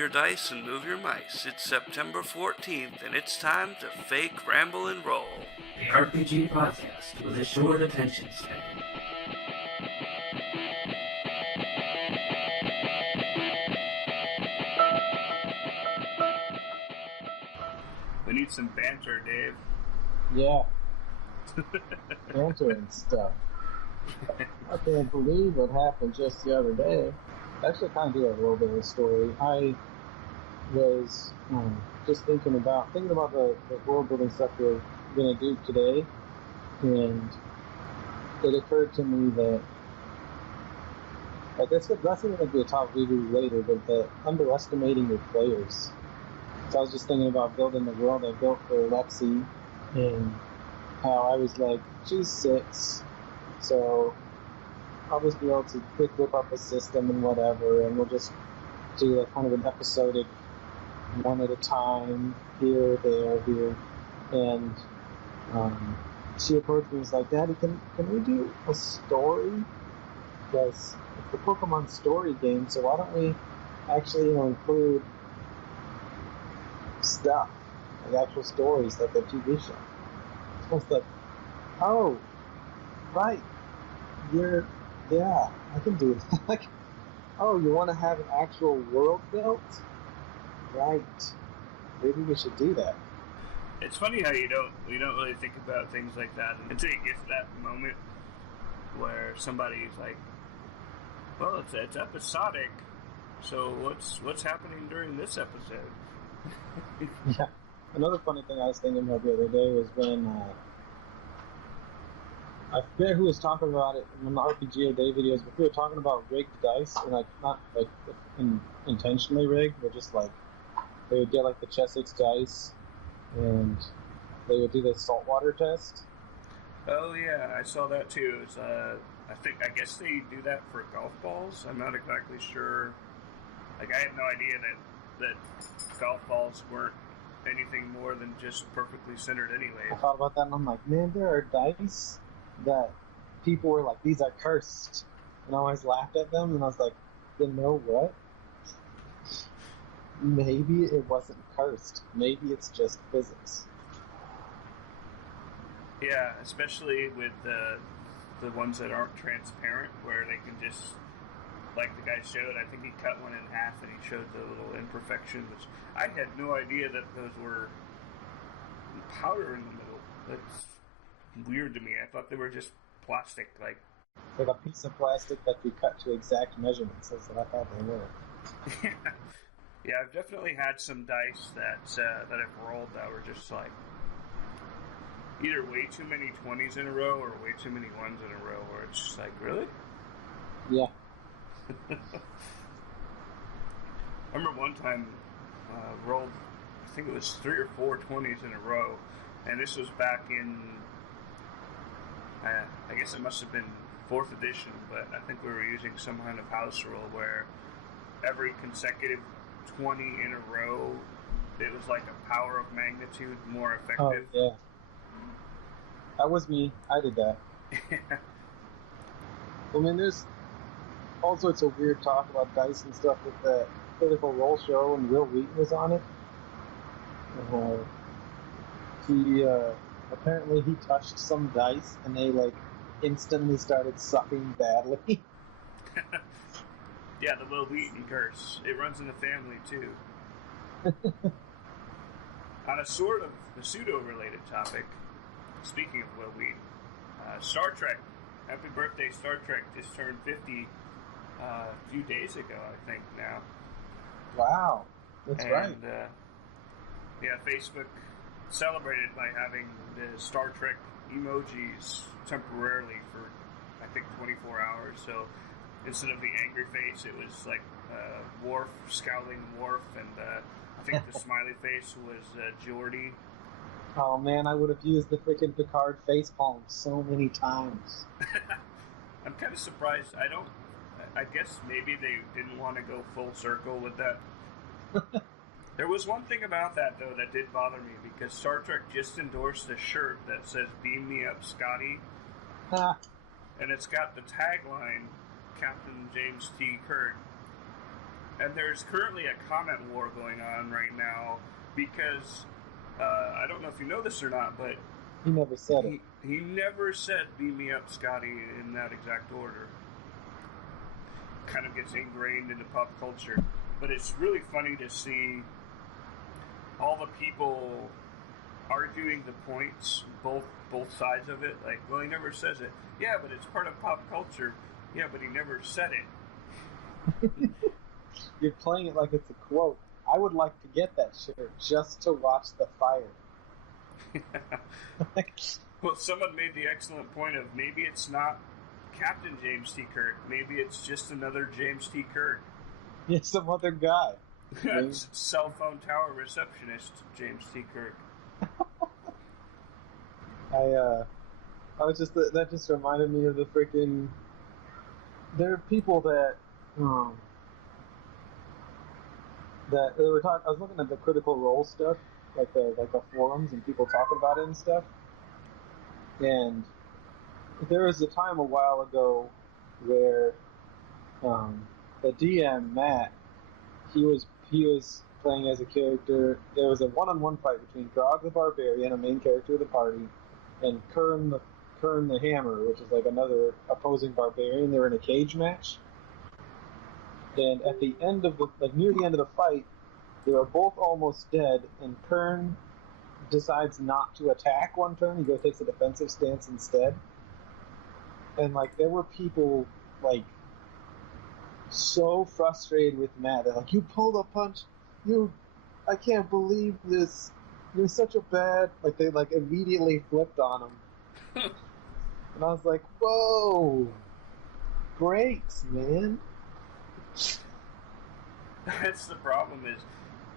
your dice and move your mice. It's September 14th, and it's time to fake Ramble and Roll. The RPG podcast with a short attention span. We need some banter, Dave. Yeah. Banter and stuff. I can't believe what happened just the other day. Actually, I kind of do have a little bit of a story. I was just thinking about the world building stuff we're going to do today, and it occurred to me that that's going to be a topic we do later, but the underestimating your players. So I was just thinking about building the world I built for Lexi, and how I was like, she's 6, so I'll just be able to quick whip up a system and whatever, and we'll just do like kind of an episodic, one at a time, here, there, here, and she approached me and was like, Daddy, can we do a story? Because it's the Pokemon story game, so why don't we actually include stuff, like actual stories, like the TV show. So I was like, oh, right, I can do that. Like, oh, you want to have an actual world built? Right. Maybe we should do that. It's funny how you don't really think about things like that until you get to that moment where somebody's like, well, it's episodic, so what's happening during this episode? Yeah. Another funny thing I was thinking about the other day was when I forget who was talking about it in the RPG Day videos, but we were talking about rigged dice, and like not like intentionally rigged, but just like they would get like the Chess 6 dice, and they would do the saltwater test. Oh yeah, I saw that too. It's I guess they do that for golf balls. I'm not exactly sure. Like, I had no idea that golf balls weren't anything more than just perfectly centered anyway. I thought about that and I'm like, man, there are dice that people were like, these are cursed. And I always laughed at them, and I was like, you know what? Maybe it wasn't cursed. Maybe it's just physics. Yeah, especially with the ones that aren't transparent, where they can just, like the guy showed, I think he cut one in half and he showed the little imperfection, which I had no idea that those were powder in the middle. That's weird to me. I thought they were just plastic, like a piece of plastic that you cut to exact measurements. That's what I thought they were. Yeah, I've definitely had some dice that I've rolled that were just like either way too many 20s in a row or way too many 1s in a row, where it's just like, really? Yeah. I remember one time rolled, I think it was 3 or 4 20s in a row, and this was back in, I guess it must have been 4th edition, but I think we were using some kind of house rule where every consecutive 20 in a row, it was like a power of magnitude more effective. Oh, yeah. That was me. I did that. I mean, there's all sorts of weird talk about dice and stuff with the Critical Role show, and Will Wheaton was on it. He apparently he touched some dice, and they like instantly started sucking badly. Yeah, the Will Wheaton curse. It runs in the family too. On a sort of a pseudo-related topic, speaking of Will Wheaton, Star Trek. Happy birthday, Star Trek! Just turned 50 a few days ago, I think now. Wow, that's right. Yeah, Facebook celebrated by having the Star Trek emojis temporarily for, I think, 24 hours. So instead of the angry face, it was like Worf, scowling Worf, and I think the smiley face was Geordi. Oh man, I would have used the freaking Picard facepalm so many times. I'm kind of surprised. I guess maybe they didn't want to go full circle with that. There was one thing about that, though, that did bother me, because Star Trek just endorsed a shirt that says, "Beam me up, Scotty." And it's got the tagline, Captain James T. Kirk. And there's currently a comment war going on right now because I don't know if you know this or not, but He never said it. he never said "Beam me up, Scotty" in that exact order. Kind of gets ingrained into pop culture, but it's really funny to see all the people arguing the points, both sides of it. Like, well, he never says it. Yeah, but it's part of pop culture. Yeah, but he never said it. You're playing it like it's a quote. I would like to get that shirt just to watch the fire. Well, someone made the excellent point of maybe it's not Captain James T. Kirk. Maybe it's just another James T. Kirk. It's some other guy. Cell phone tower receptionist James T. Kirk. I was just that just reminded me of the freaking. There are people that that they were talking. I was looking at the Critical Role stuff, like the forums and people talking about it and stuff. And there was a time a while ago where the DM Matt, he was playing as a character. There was a one-on-one fight between Grog the Barbarian, a main character of the party, and Kern the Hammer, which is like another opposing barbarian. They were in a cage match, and at the end of near the end of the fight, they were both almost dead, and Kern decides not to attack one turn. He takes a defensive stance instead. And like there were people like so frustrated with Matt. They're like, "You pulled a punch. I can't believe this. You're such a bad." Like they like immediately flipped on him. And I was like, "Whoa, breaks, man." That's the problem. Is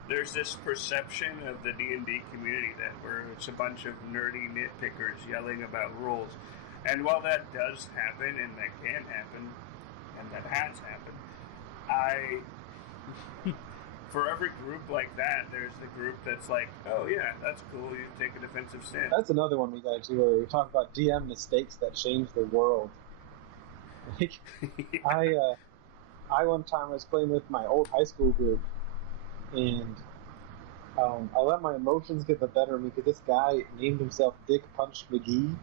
there's this perception of the D&D community that where it's a bunch of nerdy nitpickers yelling about rules. And while that does happen, and that can happen, and that has happened, for every group like that, there's the group that's like, oh yeah, that's cool, you take a defensive stance. That's another one we got to where we talk about DM mistakes that change the world. Like, yeah. I one time was playing with my old high school group, and I let my emotions get the better of me because this guy named himself Dick Punch McGee.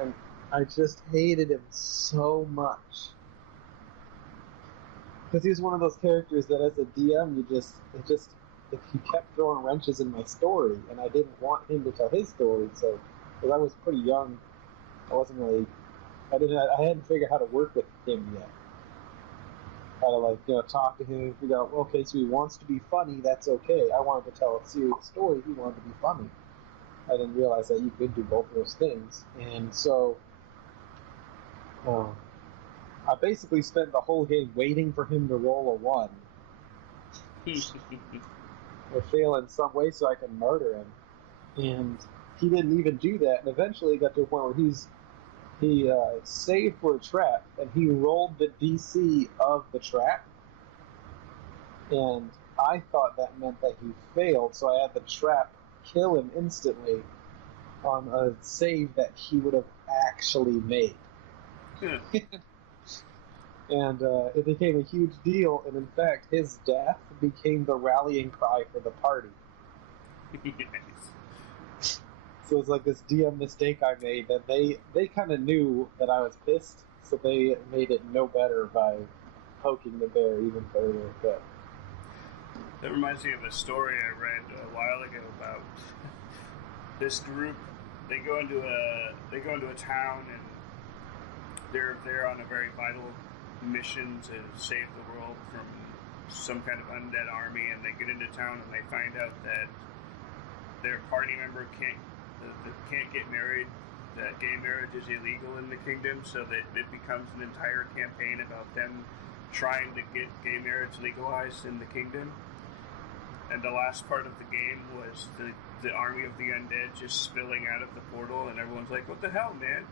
And I just hated him so much. Because he was one of those characters that as a DM, he kept throwing wrenches in my story, and I didn't want him to tell his story, so, because I was pretty young, I hadn't figured out how to work with him yet. How to, talk to him and figure out, okay, so he wants to be funny, that's okay. I wanted to tell a serious story, he wanted to be funny. I didn't realize that you could do both of those things. And so I basically spent the whole game waiting for him to roll a 1. Or fail in some way so I could murder him. And he didn't even do that. And eventually it got to a point where he saved for a trap, and he rolled the DC of the trap. And I thought that meant that he failed, so I had the trap kill him instantly on a save that he would have actually made. And it became a huge deal, and in fact, his death became the rallying cry for the party. Nice. So it's like this DM mistake I made that they kind of knew that I was pissed, so they made it no better by poking the bear even further. But that reminds me of a story I read a while ago about this group. They go into a town, and they're on a very vital mission to save the world from some kind of undead army. And they get into town, and they find out that their party member can't get married. That gay marriage is illegal in the kingdom, so that it becomes an entire campaign about them trying to get gay marriage legalized in the kingdom. And the last part of the game was the army of the undead just spilling out of the portal, and everyone's like, what the hell, man?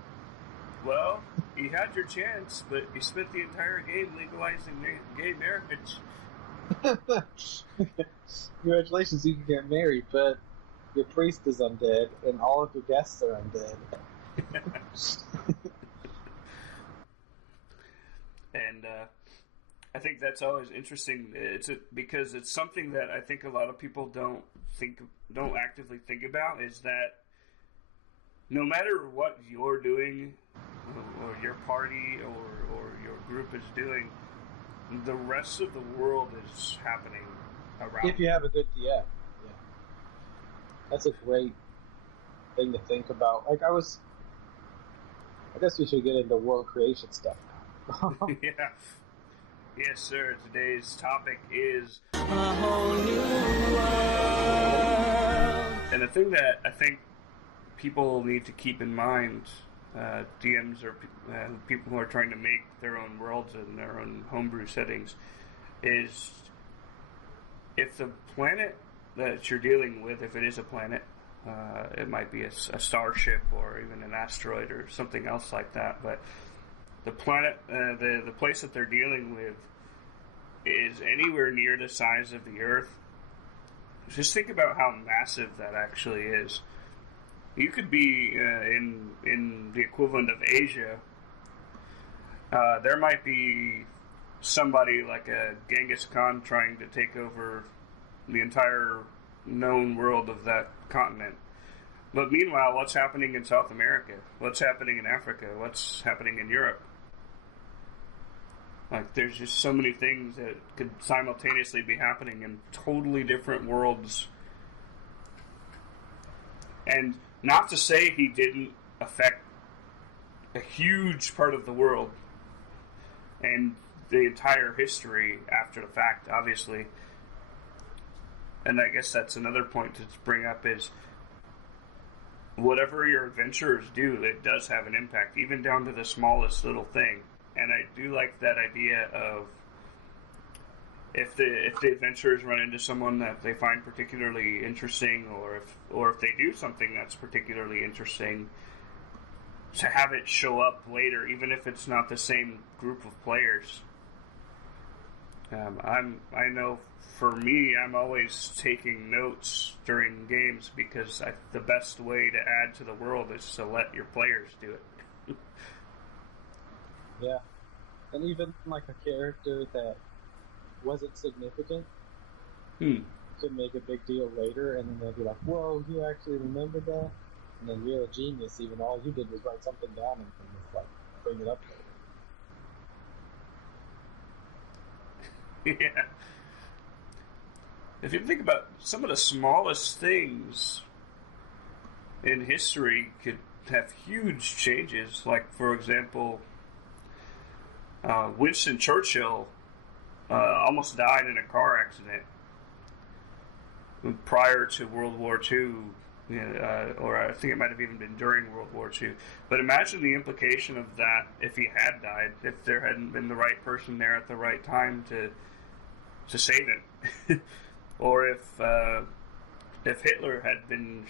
Well, you had your chance, but you spent the entire game legalizing gay marriage. Congratulations, you can get married, but your priest is undead, and all of your guests are undead. And I think that's always interesting. Because it's something that I think a lot of people don't actively think about, is that no matter what you're doing, or your party or your group is doing, the rest of the world is happening around. If you have a good yeah. That's a great thing to think about. Like I guess we should get into world creation stuff now. Yeah. Yes, sir. Today's topic is a whole new world. And the thing that I think people need to keep in mind, DMs or people who are trying to make their own worlds in their own homebrew settings, is if the planet that you're dealing with, if it is a planet, it might be a starship or even an asteroid or something else like that, but the planet, the place that they're dealing with is anywhere near the size of the Earth. Just think about how massive that actually is. You could be in the equivalent of Asia. There might be somebody like a Genghis Khan trying to take over the entire known world of that continent. But meanwhile, what's happening in South America? What's happening in Africa? What's happening in Europe? Like, there's just so many things that could simultaneously be happening in totally different worlds. And not to say he didn't affect a huge part of the world and the entire history after the fact, obviously. And I guess that's another point to bring up, is whatever your adventurers do, it does have an impact, even down to the smallest little thing. And I do like that idea of if the adventurers run into someone that they find particularly interesting, or if they do something that's particularly interesting, to have it show up later, even if it's not the same group of players. I know for me, I'm always taking notes during games, because the best way to add to the world is to let your players do it. Yeah. And even like a character that wasn't significant could make a big deal later, and then they'll be like, whoa, you actually remembered that? And then you're a genius, even all you did was write something down and just like bring it up later. Yeah. If you think about some of the smallest things in history could have huge changes. Like, for example, Winston Churchill almost died in a car accident prior to World War II, or I think it might have even been during World War II. But imagine the implication of that if he had died, if there hadn't been the right person there at the right time to save him, or if Hitler had been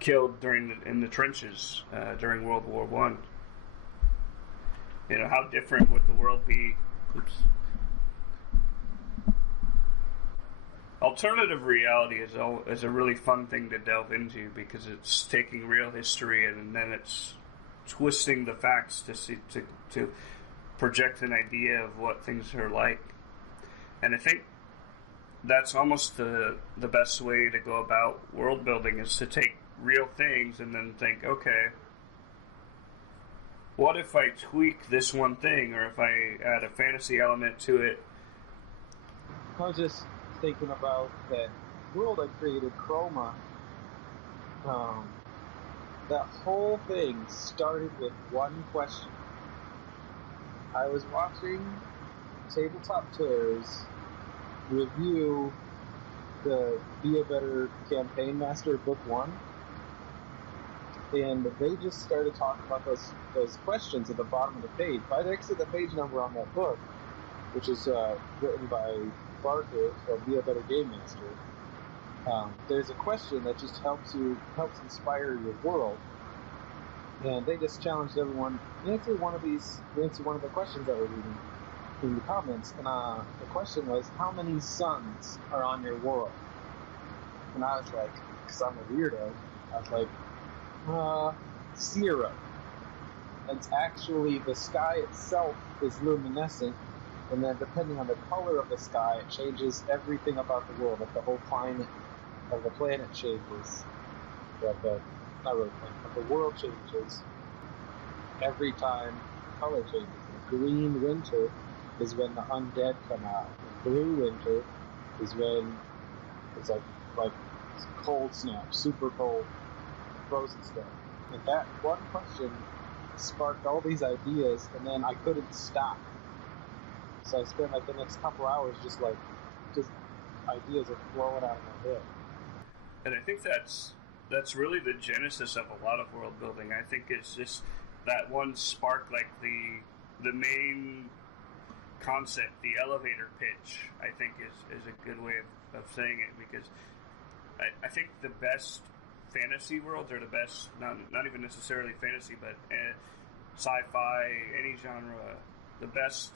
killed in the trenches during World War I. How different would the world be? Oops. Alternative reality is a really fun thing to delve into, because it's taking real history and then it's twisting the facts to project an idea of what things are like. And I think that's almost the best way to go about world building, is to take real things and then think, okay, what if I tweak this one thing, or if I add a fantasy element to it? I was just thinking about that world I created, Chroma. That whole thing started with one question. I was watching Tabletop Terrors review the Be a Better Campaign Master Book 1, and they just started talking about those questions at the bottom of the page. Right next to the page number on that book, which is written by Barker, or Be a Better Game Master, there's a question that just helps inspire your world. And they just challenged everyone, answer one of the questions that we're reading in the comments. And the question was, how many suns are on your world? And I was like, because I'm a weirdo, I was like, 0. It's actually, the sky itself is luminescent, And then depending on the color of the sky, it changes everything about the world. Like the whole climate of the planet changes. Not really planet, but the world changes every time the color changes. Like green winter is when the undead come out. And blue winter is when it's like cold snap, super cold, frozen stuff. And that one question sparked all these ideas, and then I couldn't stop. So I spent like the next couple hours just ideas are flowing out of my head. And I think that's really the genesis of a lot of world building. I think it's just that one spark, like the main concept, the elevator pitch, I think is a good way of saying it, because I think the best fantasy worlds are the best, not even necessarily fantasy, but sci-fi, any genre, the best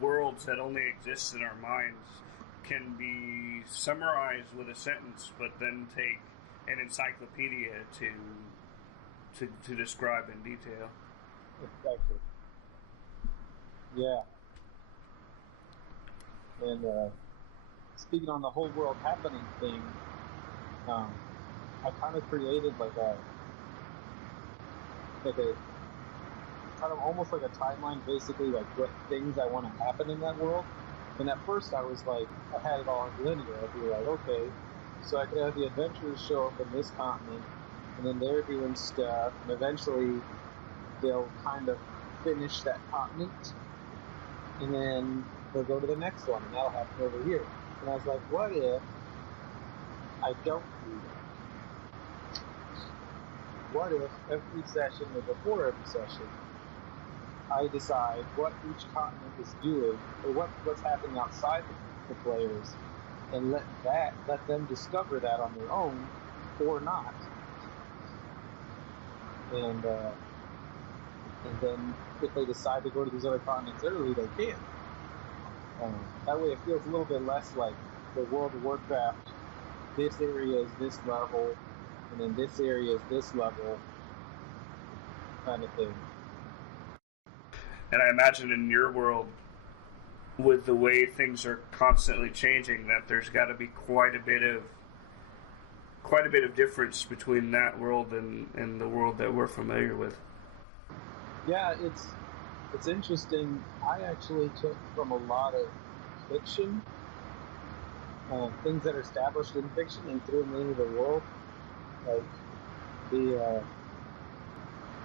worlds that only exist in our minds can be summarized with a sentence, but then take an encyclopedia to describe in detail. Exactly. Yeah. And speaking on the whole world happening thing, I kind of created like a kind of almost like a timeline, basically like what things I want to happen in that world. And at first I was like, I had it all linear. I'd be like, okay, so I could have the adventurers show up in this continent, and then they're doing stuff, and eventually they'll kind of finish that continent, and then they'll go to the next one, and that'll happen over here. And I was like, what if I don't do that? What if every session or before every session I decide what each continent is doing or what's happening outside the players, and let them discover that on their own or not, and then if they decide to go to these other continents early, they can. That way, it feels a little bit less like the World of Warcraft. This area is this level, and then this area is this level, kind of thing. And I imagine in your world, with the way things are constantly changing, that there's got to be quite a bit of difference between that world and the world that we're familiar with. Yeah, it's interesting. I actually took from a lot of fiction, things that are established in fiction, and threw them into the world. Like the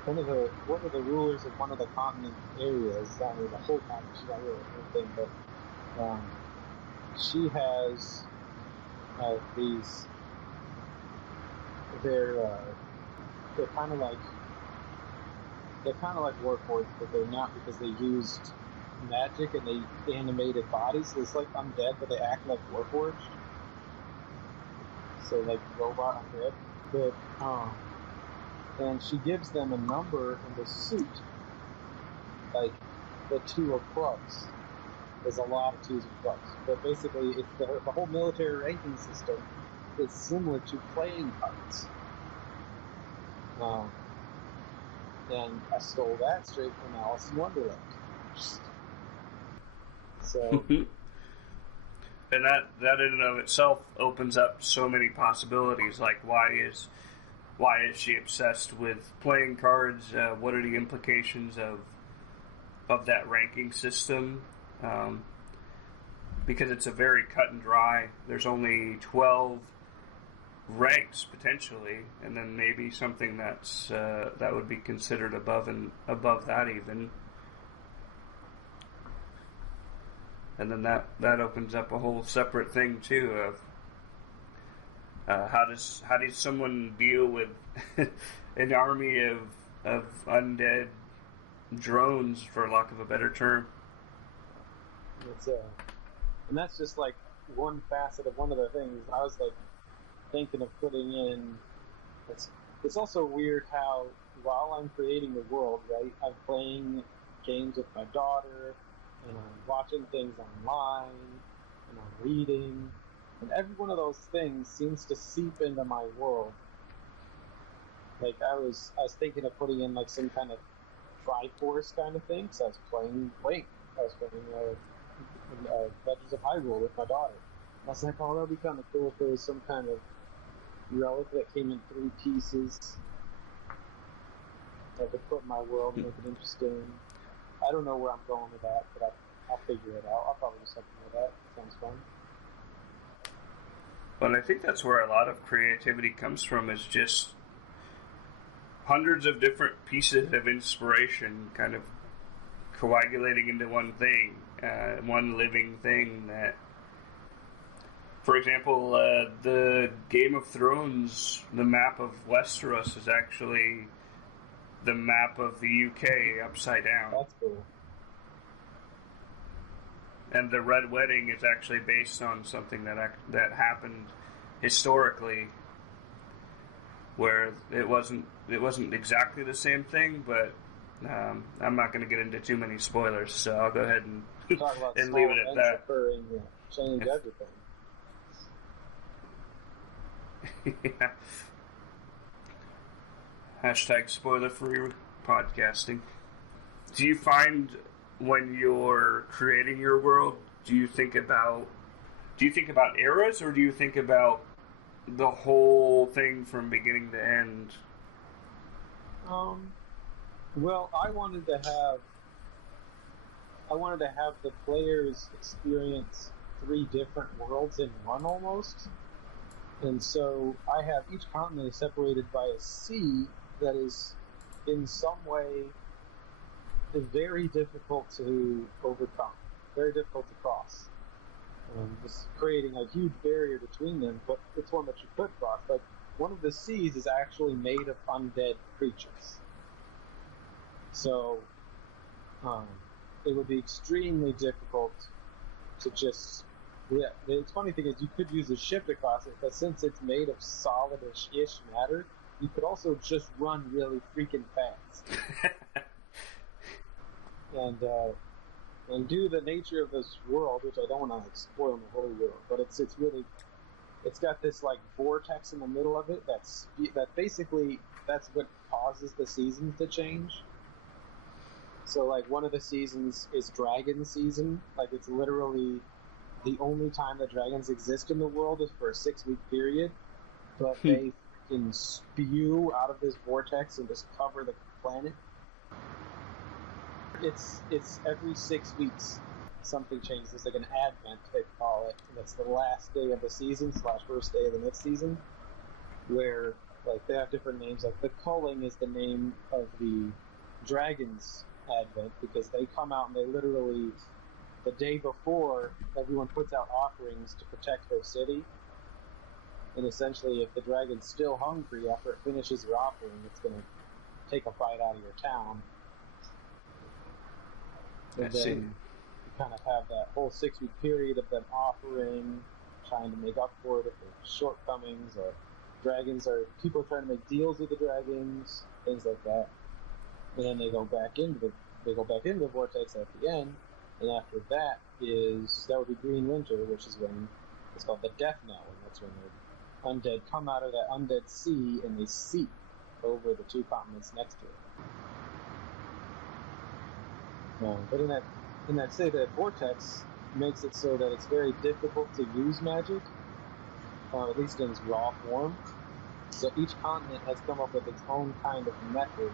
one of the rulers of one of the continent areas, I mean the whole continent. She's not really anything, but she has these. They're they're kind of like warforged, but they're not, because they used magic and they animated bodies. So it's like undead, but they act like warforged. So like robot undead, but and she gives them a number in the suit, like the 2 of clubs. There's a lot of 2s of clubs, but basically it's the whole military ranking system is similar to playing cards. And I stole that straight from Alice in Wonderland. So And that in and of itself opens up so many possibilities. Like, why is she obsessed with playing cards? What are the implications of that ranking system? Because it's a very cut and dry. There's only 12 ranks potentially, and then maybe something that would be considered above that even. And then that opens up a whole separate thing too of how does someone deal with an army of undead drones, for lack of a better term. it's and that's just like one facet of one of the things I was like thinking of putting in. It's also weird how while I'm creating the world, right, I'm playing games with my daughter, and I'm watching things online, and I'm reading, and every one of those things seems to seep into my world. Like I was thinking of putting in like some kind of Triforce kind of thing, because I was playing Link, I was playing Legends of Hyrule with my daughter. I was like, oh, that'd be kind of cool if there was some kind of relic that came in 3 pieces I could put in my world, make it interesting. I don't know where I'm going with that, but I'll figure it out. I'll probably do something with that. Sounds fun. But I think that's where a lot of creativity comes from, is just hundreds of different pieces of inspiration kind of coagulating into one thing, one living thing that, for example, the Game of Thrones, the map of Westeros is actually the map of the UK upside down. That's cool. And the Red Wedding is actually based on something that happened historically, where it wasn't exactly the same thing, but I'm not going to get into too many spoilers, so I'll go ahead and Talk about and small leave it at events that. occurring that change everything. Yeah. Hashtag spoiler-free podcasting. Do you find when you're creating your world, do you think about eras, or do you think about the whole thing from beginning to end? Well, I wanted to have the players experience 3 different worlds in one almost. And so I have each continent is separated by a sea that is in some way very difficult to overcome, very difficult to cross. Just creating a huge barrier between them, but it's one that you could cross. Like, one of the seas is actually made of undead creatures. So, it would be extremely difficult to just... Yeah, the funny thing is you could use a ship to cross it, but since it's made of solidish-ish matter, you could also just run really freaking fast. And due to the nature of this world, which I don't want to spoil the whole world, but it's got this like vortex in the middle of it that's what causes the seasons to change. So like one of the seasons is dragon season. Like it's literally the only time that dragons exist in the world is for a 6-week period, but they can spew out of this vortex and just cover the planet. It's every 6 weeks something changes. It's like an advent, they call it. And it's the last day of the season / first day of the next season, where like they have different names. Like the culling is the name of the dragon's advent, because they come out and they literally, the day before, everyone puts out offerings to protect their city. And essentially, if the dragon's still hungry after it finishes your offering, it's going to take a bite out of your town. And then you kind of have that whole 6-week period of them offering, trying to make up for it if there's shortcomings, or people are trying to make deals with the dragons, things like that. And then they go back into the vortex at the end, and after that would be Green Winter, which is when it's called the Death Knell, and that's when the undead come out of that undead sea and they seep over the 2 continents next to it. But in that say that vortex makes it so that it's very difficult to use magic, at least in its raw form. So each continent has come up with its own kind of method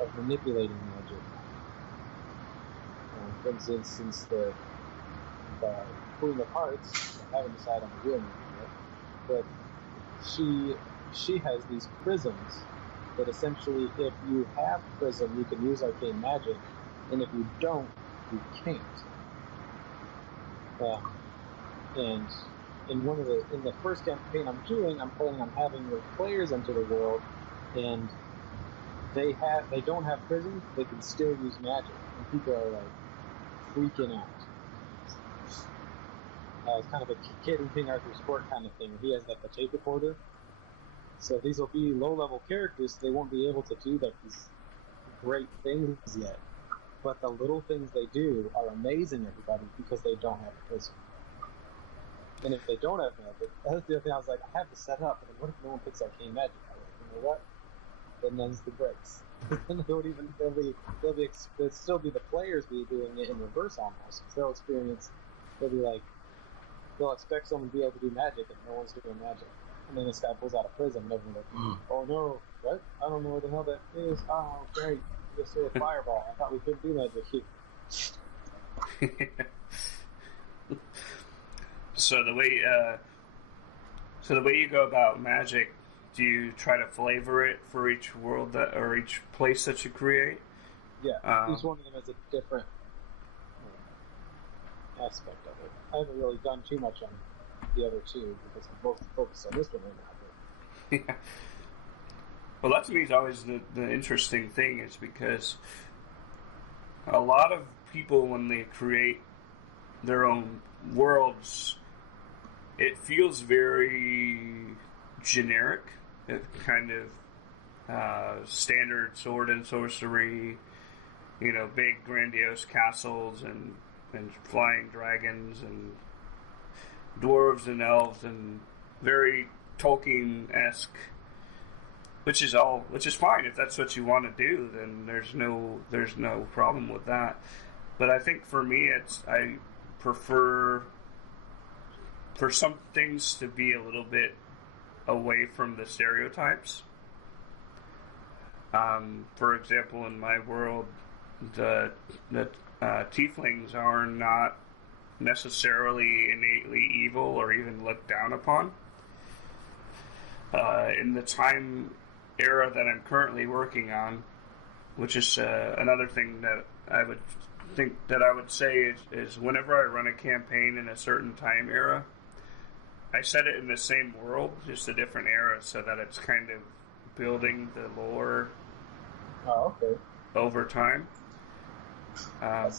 of manipulating magic. For instance, since the Queen of Hearts, I haven't decided on the real name yet, but she has these prisms that essentially, if you have prism, you can use arcane magic, and if you don't, you can't. And in the first campaign I'm doing, I'm planning on having the players enter the world, and they don't have prisms, they can still use magic, and people are like freaking out. It's kind of a Kid in King Arthur's Court kind of thing, where he has like the tape recorder. So these will be low-level characters, so they won't be able to do like these great things yet. But the little things they do are amazing, everybody, because they don't have a prism. And if they don't have magic, that's the other thing I was like, I have to set up, and then what if no one picks arcane magic? I was like, you know what? then them's the breaks. And they don't even they'll still be the players be doing it in reverse almost. They'll experience they'll expect someone to be able to do magic and no one's doing magic. And then this guy pulls out of prison and everyone's like, oh no, what? I don't know what the hell that is. Oh great, you just threw a fireball. I thought we couldn't do magic here. So the way you go about magic, do you try to flavor it for each world or each place that you create? Yeah, each one of them has a different aspect of it. I haven't really done too much on the other two because I'm both focused on this one right now. Yeah. Well, that to me is always the interesting thing, is because a lot of people, when they create their own worlds, it feels very generic. It kind of standard sword and sorcery, big grandiose castles and flying dragons and dwarves and elves, and very Tolkien-esque, which is fine. If that's what you want to do, then there's no problem with that. But I think for me, I prefer for some things to be a little bit away from the stereotypes. For example, in my world, the tieflings are not necessarily innately evil or even looked down upon. In the time era that I'm currently working on, which is another thing that I would say is whenever I run a campaign in a certain time era, I set it in the same world, just a different era, so that it's kind of building the lore over time. But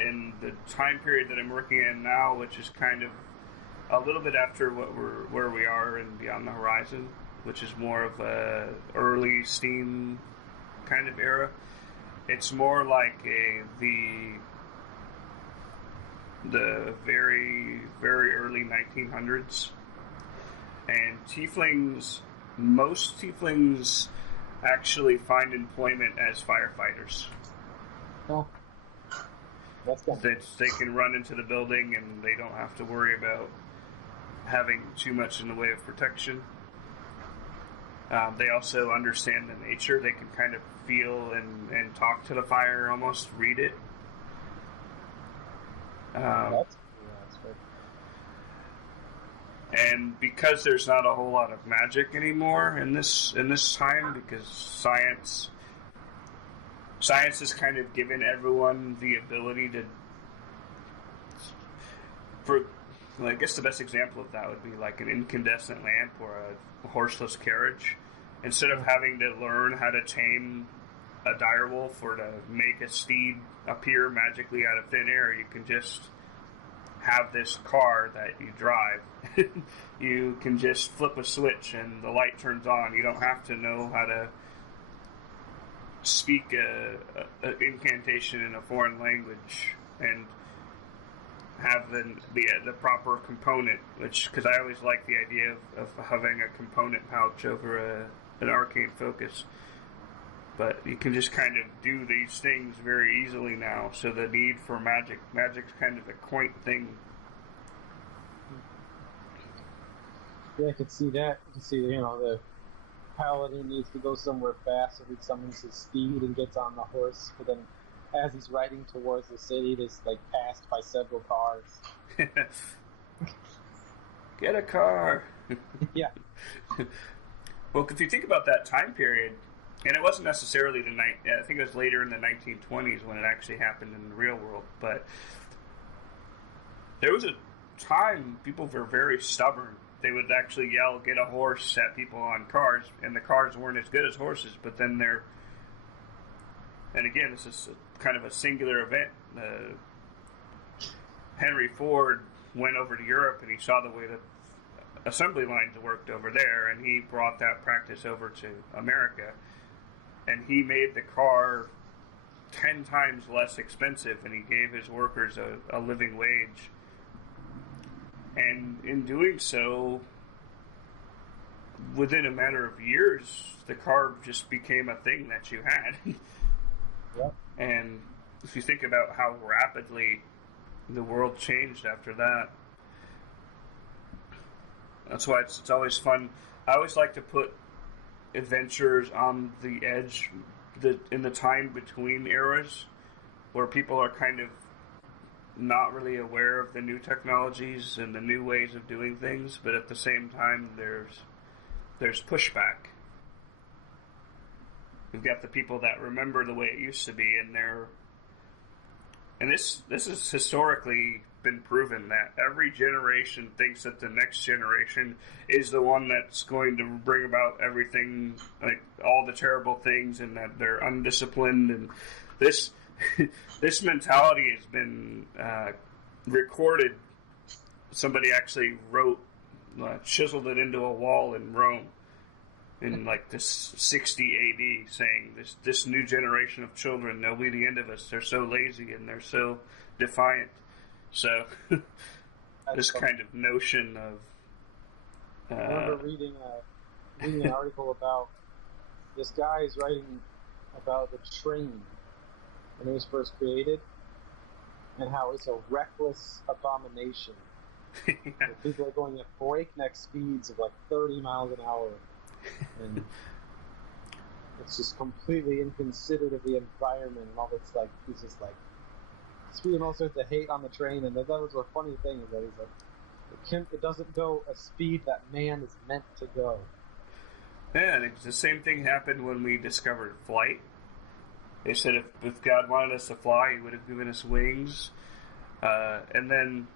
in the time period that I'm working in now, which is kind of a little bit after where we are in Beyond the Horizon, which is more of a early Steam kind of era, it's more like the very, very early 1900s. And most tieflings actually find employment as firefighters. Oh. That's good. They can run into the building and they don't have to worry about having too much in the way of protection. They also understand the nature. They can kind of feel and talk to the fire, almost read it. That's good. And because there's not a whole lot of magic anymore in this time, because science has kind of given everyone the ability to. I guess the best example of that would be like an incandescent lamp or a horseless carriage. Instead of having to learn how to tame a direwolf or to make a steed appear magically out of thin air, you can just have this car that you drive. You can just flip a switch and the light turns on. You don't have to know how to speak an incantation in a foreign language and have the proper component, because I always like the idea of having a component pouch over an arcane focus. But you can just kind of do these things very easily now, so the need for magic's kind of a quaint thing. Yeah, I could see that. You can see, the paladin needs to go somewhere fast, so he summons his steed and gets on the horse, but then as he's riding towards the city, he's passed by several cars. Get a car! Yeah. Well, if you think about that time period, and it wasn't necessarily I think it was later in the 1920s when it actually happened in the real world, but there was a time people were very stubborn. They would actually yell, "Get a horse," at people on cars, and the cars weren't as good as horses, but then and again, this is kind of a singular event. Henry Ford went over to Europe and he saw the way that assembly lines worked over there, and he brought that practice over to America, and he made the car 10 times less expensive, and he gave his workers a living wage. And in doing so, within a matter of years, the car just became a thing that you had. Yep. And if you think about how rapidly the world changed after that, that's why it's always fun. I always like to put adventures on the edge, in the time between eras, where people are kind of not really aware of the new technologies and the new ways of doing things, but at the same time there's pushback. We've got the people that remember the way it used to be, and this has historically been proven that every generation thinks that the next generation is the one that's going to bring about everything, like all the terrible things, and that they're undisciplined. And this this mentality has been recorded. Somebody actually chiseled it into a wall in Rome in like this 60 AD, saying this new generation of children, they'll be the end of us. They're so lazy and they're so defiant. So this kind of notion of I remember reading an article about this guy is writing about the train when it was first created, and how it's a reckless abomination. yeah. People are going at breakneck speeds of like 30 miles an hour, and it's just completely inconsiderate of the environment and all this. Like, he's just like spewing all sorts of hate on the train. And that was a funny thing, is that he's like, it doesn't go a speed that man is meant to go. Yeah, and the same thing happened when we discovered flight. They said if God wanted us to fly, He would have given us wings. And then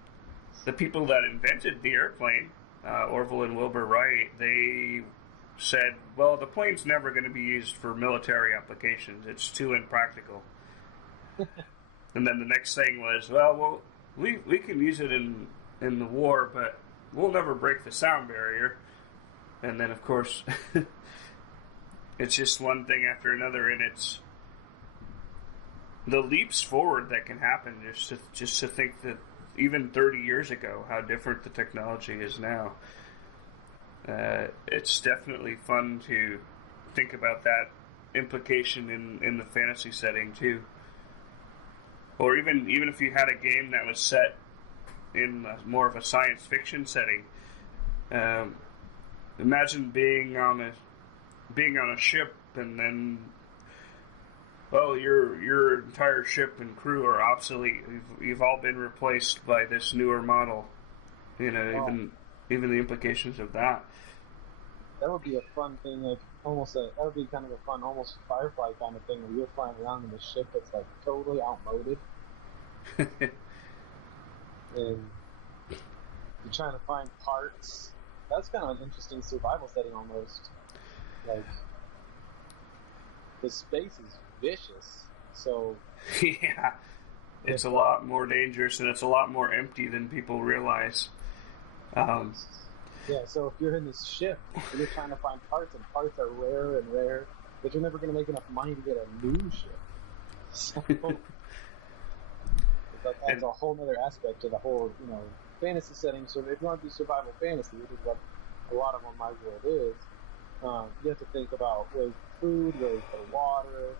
the people that invented the airplane, Orville and Wilbur Wright, they said, well, the plane's never going to be used for military applications. It's too impractical. And then the next thing was, well, we can use it in the war, but we'll never break the sound barrier. And then, of course, it's just one thing after another, and it's the leaps forward that can happen. Just to think that even 30 years ago, how different the technology is now. It's definitely fun to think about that implication in the fantasy setting too. Or even if you had a game that was set in more of a science fiction setting, imagine being on a ship, and then, well, your entire ship and crew are obsolete. You've all been replaced by this newer model. You know, even the implications of that. That would be a fun thing, like that would be kind of a fun, almost Firefly kind of thing, where you're flying around in a ship that's like totally outmoded, and you're trying to find parts. That's kind of an interesting survival setting, almost. Like, the space is vicious, so yeah, it's a lot more dangerous, and it's a lot more empty than people realize. Yeah, so if you're in this ship and you're trying to find parts, and parts are rare and rare, but you're never going to make enough money to get a new ship. So that adds a whole other aspect to the whole, fantasy setting. So if you want to do survival fantasy, which is what a lot of My World is, you have to think about ways for food, ways for water,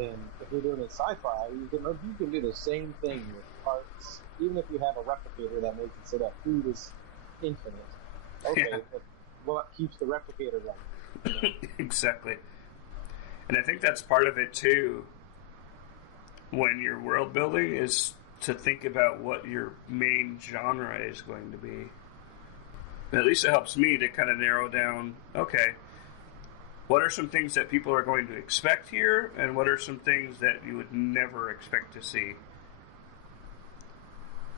and if you're doing a sci-fi, you can do the same thing with parts, even if you have a replicator that makes it so that food is infinite. Okay, Yeah. but what keeps the replicator running? Exactly. And I think that's part of it too, when you're world building, is to think about what your main genre is going to be. And at least it helps me to kind of narrow down, okay, what are some things that people are going to expect here, and what are some things that you would never expect to see?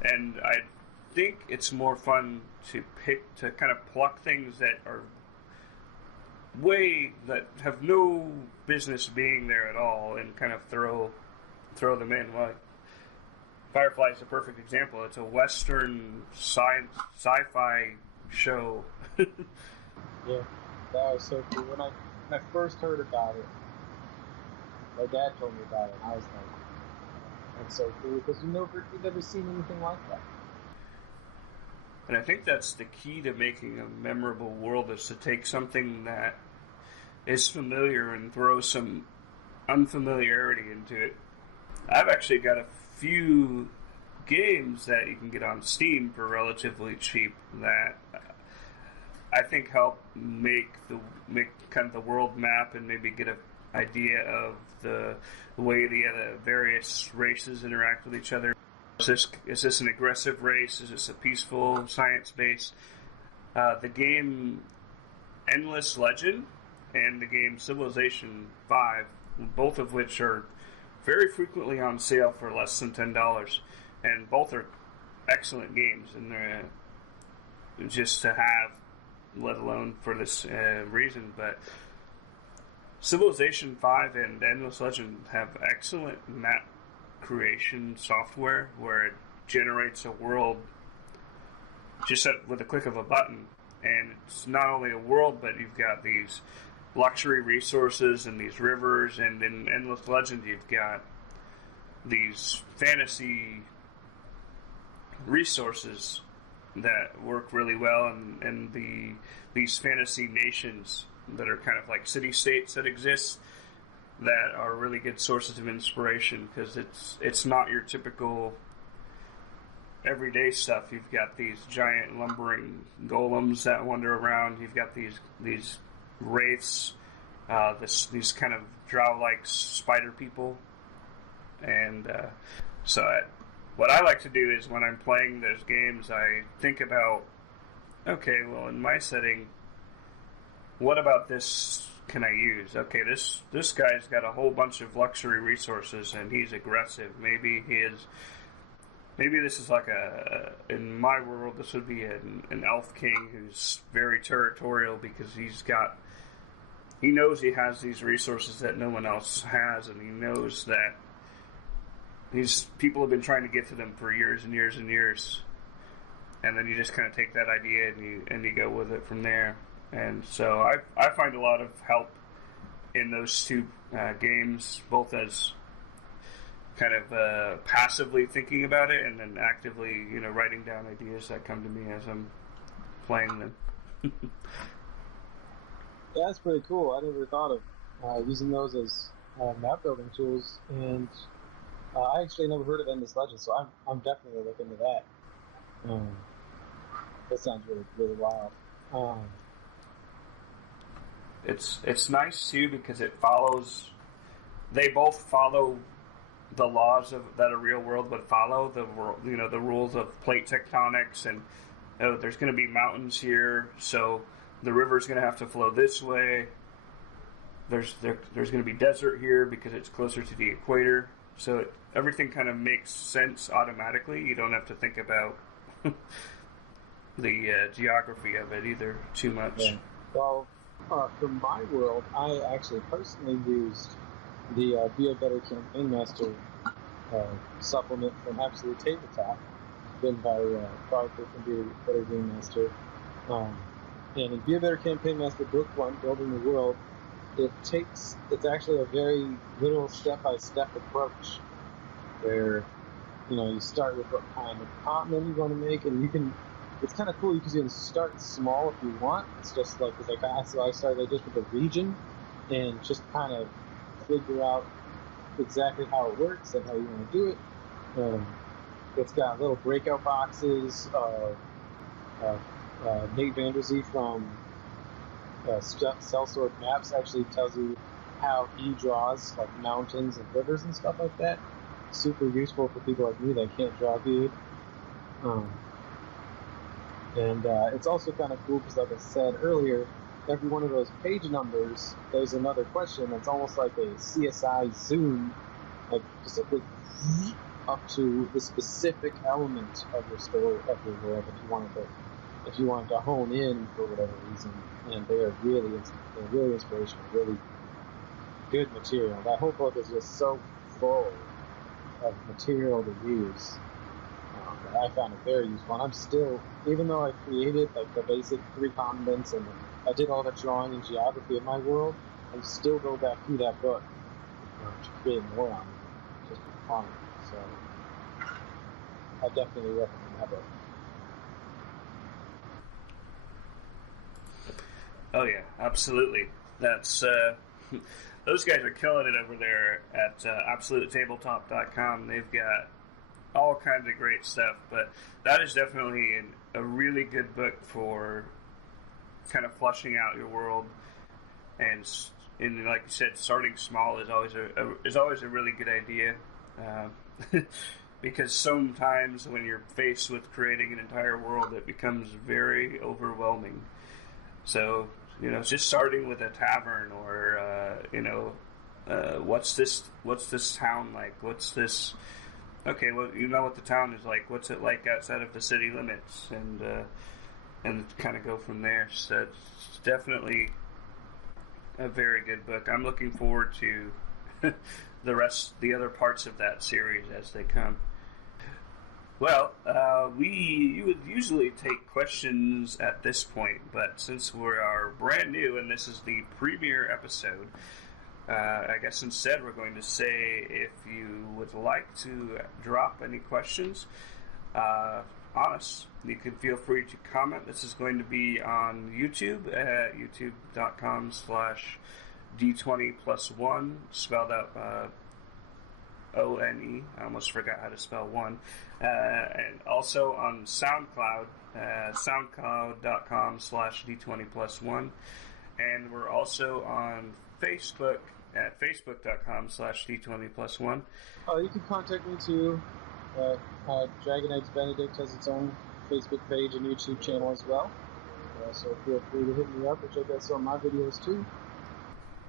And I think it's more fun to kind of pluck things that are that have no business being there at all, and kind of throw them in. Like, Firefly is a perfect example. It's a Western sci-fi show. Yeah, that was so cool. When I first heard about it, my dad told me about it, and I was like, that's so cool, because you've never seen anything like that. And I think that's the key to making a memorable world, is to take something that is familiar and throw some unfamiliarity into it. I've actually got a few games that you can get on Steam for relatively cheap that I think help make kind of the world map and maybe get an idea of the way the various races interact with each other. Is this an aggressive race? Is this a peaceful science base? The game Endless Legend and the game Civilization 5, both of which are very frequently on sale for less than $10, and both are excellent games, and they're just to have, let alone for this reason. But Civilization 5 and Endless Legend have excellent map creation software where it generates a world just with a click of a button. And it's not only a world, but you've got these luxury resources and these rivers, and in Endless Legend you've got these fantasy resources that work really well, and these fantasy nations that are kind of like city-states that exist that are really good sources of inspiration, because it's not your typical everyday stuff. You've got these giant lumbering golems that wander around. You've got these wraiths, these kind of drow-like spider people, and what I like to do is when I'm playing those games, I think about, okay, well, in my setting, what about this can I use? Okay, this guy's got a whole bunch of luxury resources and he's aggressive. Maybe this is like in my world, this would be an elf king who's very territorial because he knows he has these resources that no one else has, and he knows that these people have been trying to get to them for years and years and years. And then you just kind of take that idea and you go with it from there. And so I find a lot of help in those two games, both as kind of passively thinking about it and then actively, writing down ideas that come to me as I'm playing them. Yeah, that's pretty cool. I never thought of using those as map building tools, and I actually never heard of Endless Legend, so I'm definitely looking into that. That sounds really, really wild. It's nice too because they both follow the laws that a real world would follow, the rules of plate tectonics, and there's going to be mountains here, so the river's going to have to flow this way. There's going to be desert here because it's closer to the equator, so everything kind of makes sense automatically. You don't have to think about the geography of it either too much. Yeah. Well, for my world, I actually personally used the Be a Better Campaign Master supplement from Absolute Tabletop, written by Barker from Be a Better Game Master. And in Be a Better Campaign Master Book 1, Building the World, it's actually a very little step-by-step approach where, you start with what kind of continent you want to make, and it's kind of cool because you can start small if you want. It's just like, so I started just with a region and just kind of figure out exactly how it works and how you want to do it. It's got little breakout boxes. Nate Vanderzee from Sellsword Maps actually tells you how he draws like mountains and rivers and stuff like that. Super useful for people like me that can't draw good. And it's also kind of cool because, like I said earlier, every one of those page numbers, there's another question that's almost like a CSI zoom, like just simply up to the specific element of your story, of your world, if you wanted to hone in for whatever reason. And they're really inspirational, really good material. That whole book is just so full of material to use. I found it very useful, and I'm still, even though I created like the basic 3 continents and I did all the drawing and geography of my world, I still go back through that book to create more on it, just for fun. So I definitely recommend that book. Oh yeah, absolutely. That's those guys are killing it over there at AbsoluteTabletop.com. They've got all kinds of great stuff, but that is definitely a really good book for kind of flushing out your world, and like you said, starting small is always a really good idea. Because sometimes when you're faced with creating an entire world, it becomes very overwhelming. So, just starting with a tavern, or what's this town like? What's this? Okay, well, you know what the town is like. What's it like outside of the city limits, and kind of go from there. So it's definitely a very good book. I'm looking forward to the other parts of that series as they come. Well, you would usually take questions at this point, but since we are brand new and this is the premiere episode, I guess instead we're going to say if you would like to drop any questions on us, you can feel free to comment. This is going to be on YouTube at youtube.com/D20+1, spelled out ONE. I almost forgot how to spell one. And also on SoundCloud, soundcloud.com/D20+1. And we're also on Facebook at facebook.com/D20+1. You can contact me too. Dragon Eggs Benedict has its own Facebook page and YouTube channel as well. So feel free to hit me up or check out some of my videos too.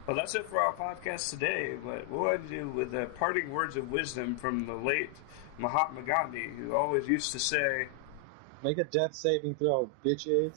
Well, that's it for our podcast today. But we'll end you with the parting words of wisdom from the late Mahatma Gandhi, who always used to say, Make a death saving throw, bitches.